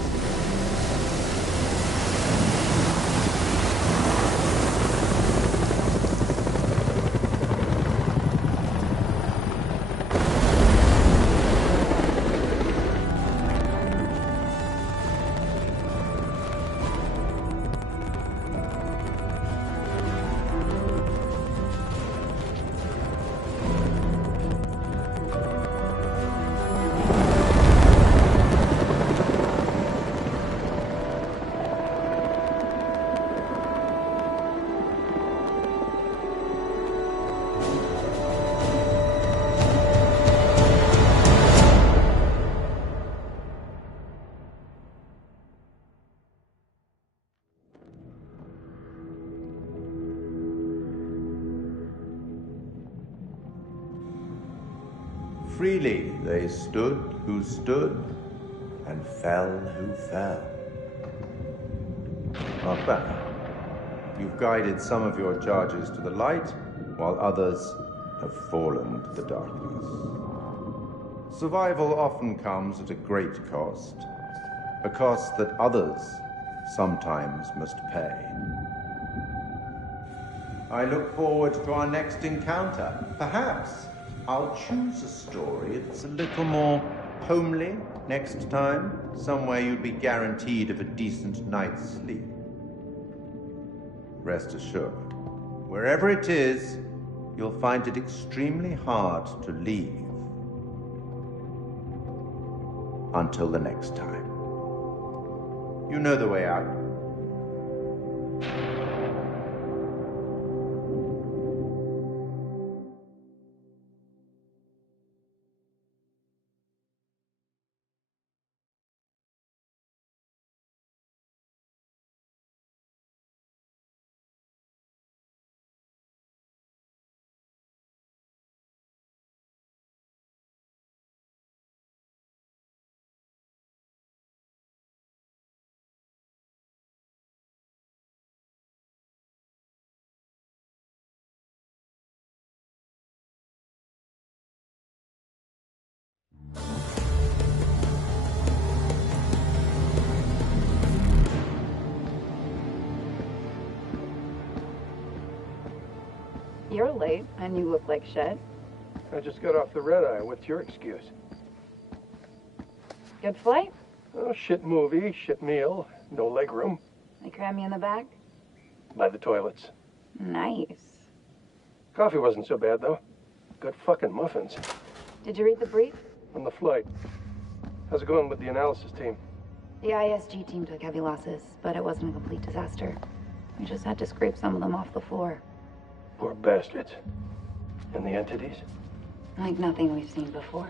Freely they stood who stood, and fell who fell. Not bad. You've guided some of your charges to the light, while others have fallen to the darkness. Survival often comes at a great cost, a cost that others sometimes must pay. I look forward to our next encounter. Perhaps I'll choose a story that's a little more homely next time, somewhere you'd be guaranteed of a decent night's sleep. Rest assured, wherever it is, you'll find it extremely hard to leave. Until the next time. You know the way out. You're late, and you look like shit. I just got off the red eye. What's your excuse? Good flight? Oh, shit movie, shit meal, no leg room. They cram you in the back? By the toilets. Nice. Coffee wasn't so bad, though. Good fucking muffins. Did you read the brief? On the flight. How's it going with the analysis team? The ISG team took heavy losses, but it wasn't a complete disaster. We just had to scrape some of them off the floor. Poor bastards. And the entities? Like nothing we've seen before.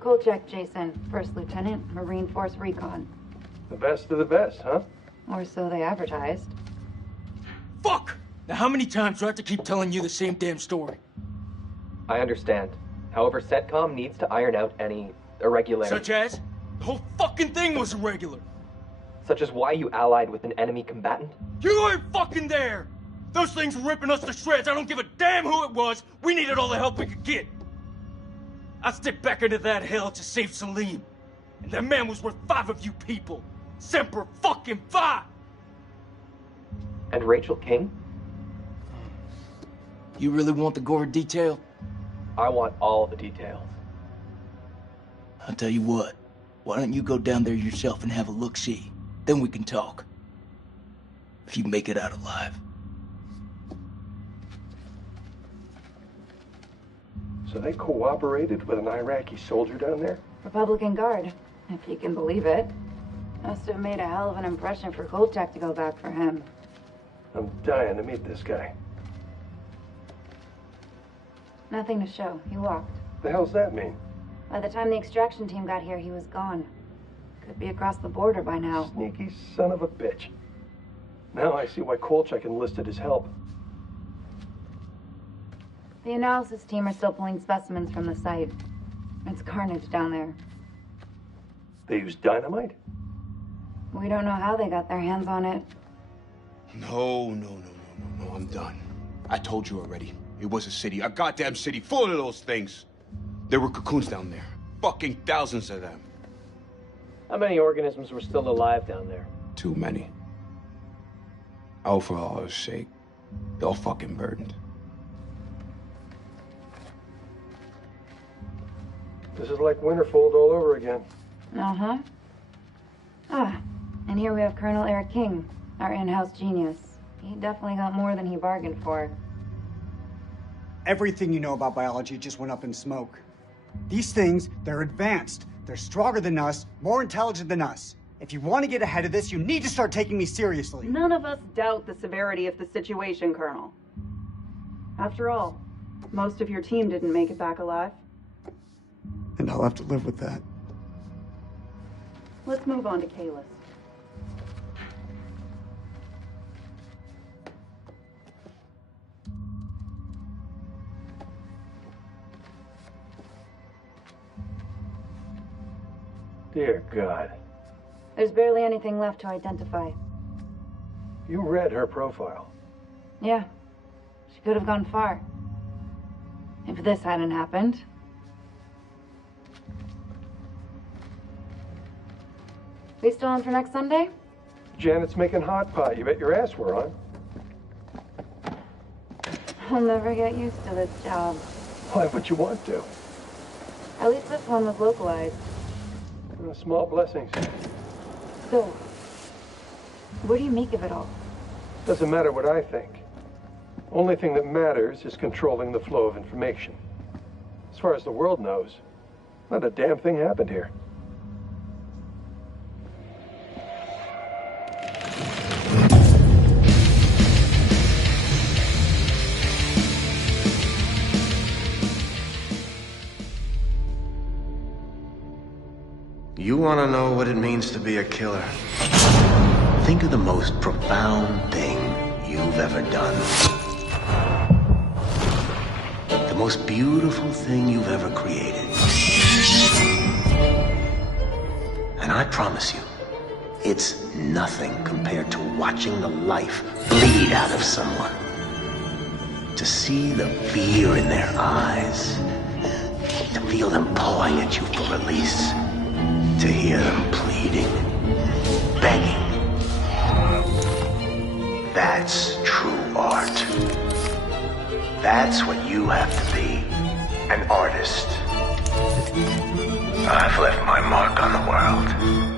Kolchak Jason, First Lieutenant, Marine Force Recon. The best of the best, huh? Or so they advertised. Fuck! Now how many times do I have to keep telling you the same damn story? I understand. However, CENTCOM needs to iron out any irregularities. Such as? The whole fucking thing was irregular. Such as why you allied with an enemy combatant? You weren't fucking there! Those things were ripping us to shreds. I don't give a damn who it was. We needed all the help we could get. I stepped back into that hell to save Salim. And that man was worth 5 of you people. Semper fucking Fi! And Rachel King? You really want the gore detail? I want all the details. I'll tell you what. Why don't you go down there yourself and have a look-see? Then we can talk. If you make it out alive. So they cooperated with an Iraqi soldier down there? Republican Guard, if you can believe it. Must have made a hell of an impression for Kolchak to go back for him. I'm dying to meet this guy. Nothing to show. He walked. The hell's that mean? By the time the extraction team got here, he was gone. Could be across the border by now. Sneaky son of a bitch. Now I see why Kolchak enlisted his help. The analysis team are still pulling specimens from the site. It's carnage down there. They used dynamite? We don't know how they got their hands on it. No, I'm done. I told you already. It was a city, a goddamn city full of those things. There were cocoons down there. Fucking thousands of them. How many organisms were still alive down there? Too many. Oh, for Allah's sake. They're all fucking burdened. This is like Winterfold all over again. Uh-huh. Ah, and here we have Colonel Eric King, our in-house genius. He definitely got more than he bargained for. Everything you know about biology just went up in smoke. These things, they're advanced. They're stronger than us, more intelligent than us. If you want to get ahead of this, you need to start taking me seriously. None of us doubt the severity of the situation, Colonel. After all, most of your team didn't make it back alive. And I'll have to live with that. Let's move on to Kalis. Dear God. There's barely anything left to identify. You read her profile. Yeah, she could have gone far. If this hadn't happened. We still on for next Sunday? Janet's making hot pot. You bet your ass we're on. I'll never get used to this job. Why would you want to? At least this one was localized. Small blessings. So, what do you make of it all? Doesn't matter what I think. Only thing that matters is controlling the flow of information. As far as the world knows, not a damn thing happened here. You want to know what it means to be a killer? Think of the most profound thing you've ever done. The most beautiful thing you've ever created. And I promise you, it's nothing compared to watching the life bleed out of someone. To see the fear in their eyes. To feel them pawing at you for release. To hear them pleading, begging. That's true art. That's what you have to be. An artist. I've left my mark on the world.